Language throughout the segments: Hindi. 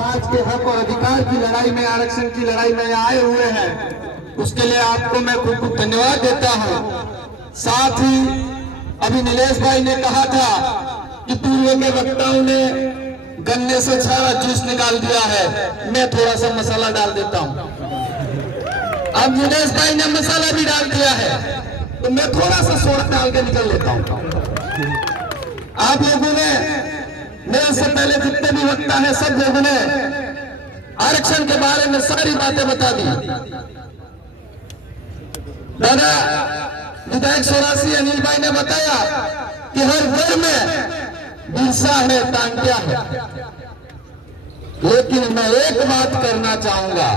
समाज के हक और अधिकार की लड़ाई में, आरक्षण की लड़ाई में आए हुए हैं, उसके लिए आपको मैं खूब खूब धन्यवाद देता हूं। साथ ही अभी नीलेश भाई ने कहा था कि पूर्व के वक्ताओं ने गन्ने से सारा जूस निकाल दिया है, मैं थोड़ा सा मसाला डाल देता हूं। अब नीलेश भाई ने मसाला भी डाल दिया है, तो मैं थोड़ा सा सोडा डाल के निकल लेता हूं। आप लोगों ने, मेरे से पहले जितने भी वक्ता है, सब लोगों ने आरक्षण के बारे में सारी बातें बता दी। दादा विधायक 84 अनिल भाई ने बताया कि हर घर में बिरसा है, टांटिया है। लेकिन मैं एक बात करना चाहूंगा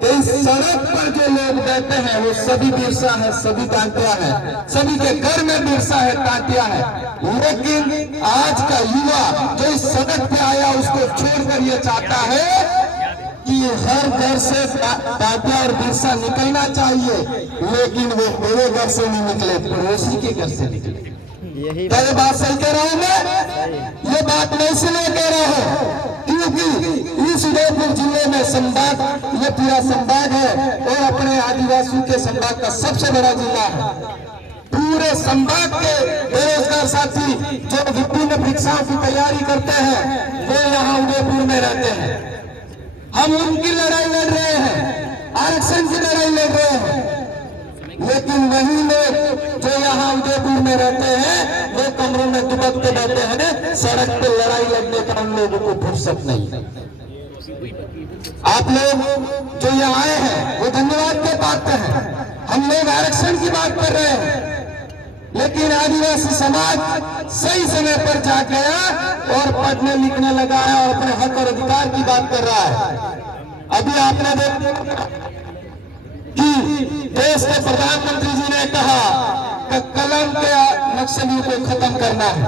कि इस सड़क पर जो लोग बैठे हैं वो सभी बिरसा है, सभी टांटिया है, सभी के घर में बिरसा है, टांटिया है। लेकिन आज का युवा जो इस सड़क पे आया उसको छोड़कर ये चाहता है कि हर घर से टांटिया और बिरसा निकलना चाहिए, लेकिन वो मेरे घर से नहीं निकले, पड़ोसी के घर से निकले। क्या ये बात सही कह रहा हूं मैं? ये बात मैं इसलिए कह रहा हूं क्योंकि इस उदयपुर जिले में संभाग, ये पूरा संभाग है और अपने आदिवासियों के संभाग का सबसे बड़ा जिला है। पूरे संभाग के बेरोजगार साथी जो विभिन्न परीक्षाओं की तैयारी करते हैं वो यहाँ उदयपुर में रहते हैं। हम उनकी लड़ाई लड़ रहे हैं, आरक्षण की लड़ाई लड़ रहे हैं, लेकिन वही लोग जो यहाँ उदयपुर में रहते हैं वो कमरों में दुबकते रहते हैं। सड़क पे लड़ाई लड़ने का उन लोगों को फुर्सत नहीं। आप लोग जो यहाँ आए हैं वो धन्यवाद के पात्र हैं। हम लोग आरक्षण की बात कर रहे हैं, लेकिन आदिवासी समाज सही समय पर जा गया और पढ़ने लिखने लगा है और अपने हक और अधिकार की बात कर रहा है। अभी आपने देखा कि देश के प्रधानमंत्री जी ने कहा कि कलम के नक्सलियों को खत्म करना है।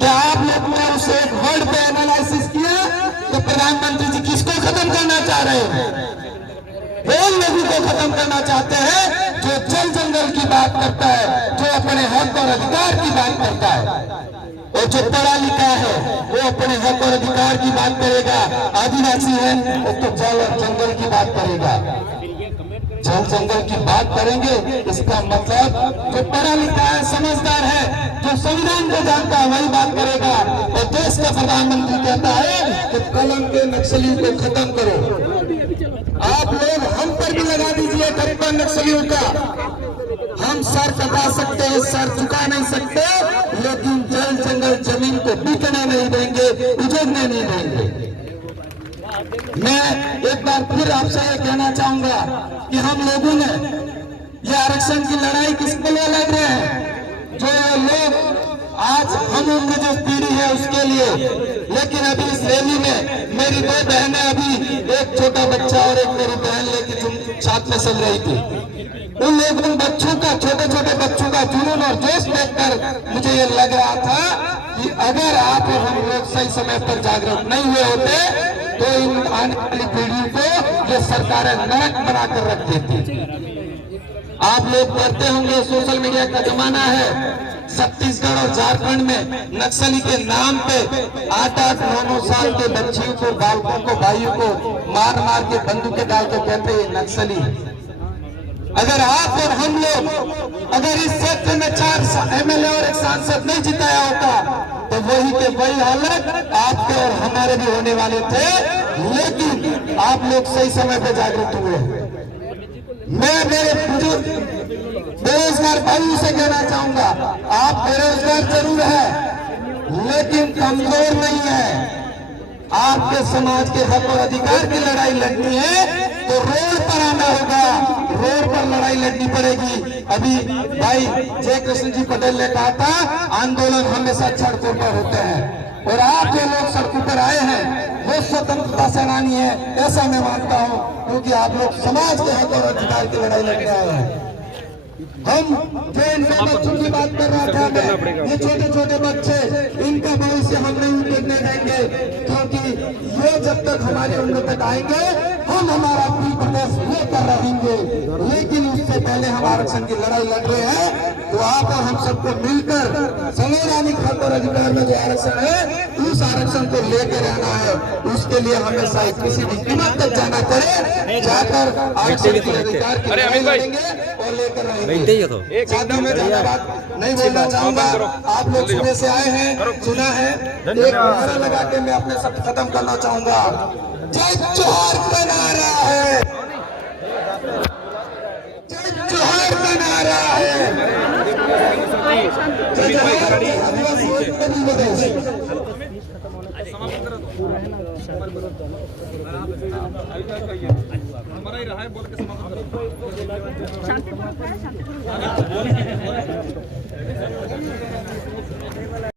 क्या आप लोगों ने उस एक वर्ड पे एनालिसिस किया कि प्रधानमंत्री जी किसको खत्म करना चाह रहे हैं? वो लोगों को खत्म करना चाहते हैं जो जल जंगल की बात करता है, जो अपने हक और अधिकार की बात करता है। और जो पढ़ा लिखा है वो अपने हक और अधिकार की बात करेगा। आदिवासी है वो तो जल और जंगल की बात करेगा। जल जंगल की बात करेंगे, इसका मतलब जो पढ़ा लिखा है, समझदार है, जो संविधान को जानता है वही बात करेगा। और देश का प्रधानमंत्री कहता है कि कलम के नक्सली को खत्म करो। आप लोग हम पर भी लगा दीजिए ठप्पा नक्सलियों का। हम सर कटा सकते हैं, सर झुका नहीं सकते, लेकिन जल जंगल जमीन को बिकने नहीं देंगे, उजड़ने नहीं देंगे। मैं एक बार फिर आपसे ये कहना चाहूंगा कि हम लोगों ने ये आरक्षण की लड़ाई किसके लिए लड़ रहे हैं? जो लोग आज हम उम्र जो पीढ़ी है उसके लिए। लेकिन अभी इस रैली में मेरी दो बहनें, अभी एक छोटा बच्चा और एक मेरी बहन लेके साथ में चल रही थी। उन लोगों बच्चों का, छोटे छोटे बच्चों का जुनून और जोश देखकर मुझे ये लग रहा था कि अगर आप और हम लोग सही समय पर जागरूक नहीं हुए होते तो इन आने वाली पीढ़ी को ये सरकारें नरक बनाकर रख देती। आप लोग करते होंगे, सोशल मीडिया का जमाना है। छत्तीसगढ़ और झारखंड में नक्सली के नाम पे 8-8, 9-9 साल के बच्चियों को, बालकों को, भाइयों को मार मार के बंदूकें डाल के कहते हैं नक्सली। अगर आप और हम लोग अगर इस क्षेत्र में 4 एमएलए और एक सांसद नहीं जिताया होता तो वही के वही हालत आपके और हमारे भी होने वाले थे। लेकिन आप लोग सही समय पर जागरूक हुए। मैं मेरे बुजुर्ग बेरोजगार भाइयों से कहना चाहूंगा, आप बेरोजगार जरूर है लेकिन कमजोर नहीं है। आपके समाज के हक और अधिकार की लड़ाई लड़नी है तो रोड पर आना होगा, रोड पर लड़ाई लड़नी पड़ेगी। अभी भाई जय कृष्ण जी पटेल ने कहा था आंदोलन हमेशा सड़कों पर होते हैं, और आप जो लोग सड़कों पर आए हैं वो स्वतंत्रता सेनानी है, ऐसा मैं मानता हूं, क्योंकि आप लोग समाज के हक और अधिकार की लड़ाई लड़ने आए हैं। हम जो इनके बच्चों की बात कर रहा था मैं, ये छोटे छोटे बच्चे, इनका भविष्य हम नहीं उतरने देंगे, क्योंकि ये जब तक हमारी उम्र तक आएंगे हम हमारा अपनी प्रदेश लेकर रहेंगे, लेकिन उससे पहले हम आरक्षण की लड़ाई लड़ रहे हैं। तो आप और हम सबको मिलकर संवैधानिक हक और अधिकार में जो आरक्षण है उस आरक्षण को लेकर रहना है। उसके लिए हमें शायद किसी भी कीमत तक जाना पड़े, जाकर आरक्षण के अधिकार की लड़ाई लड़ेंगे और लेकर रहेंगे। साथियों में ज्यादा बात नहीं बोलना चाहूंगा, आप लोग सुबह से आए हैं, सुना है, एक नारा लगा के मैं अपने सब खत्म करना चाहूंगा। जय जोहार का नारा है, जय जोहार का नारा है, जय जोहार हमारा ही रहा है, बोल के समाप्त करो।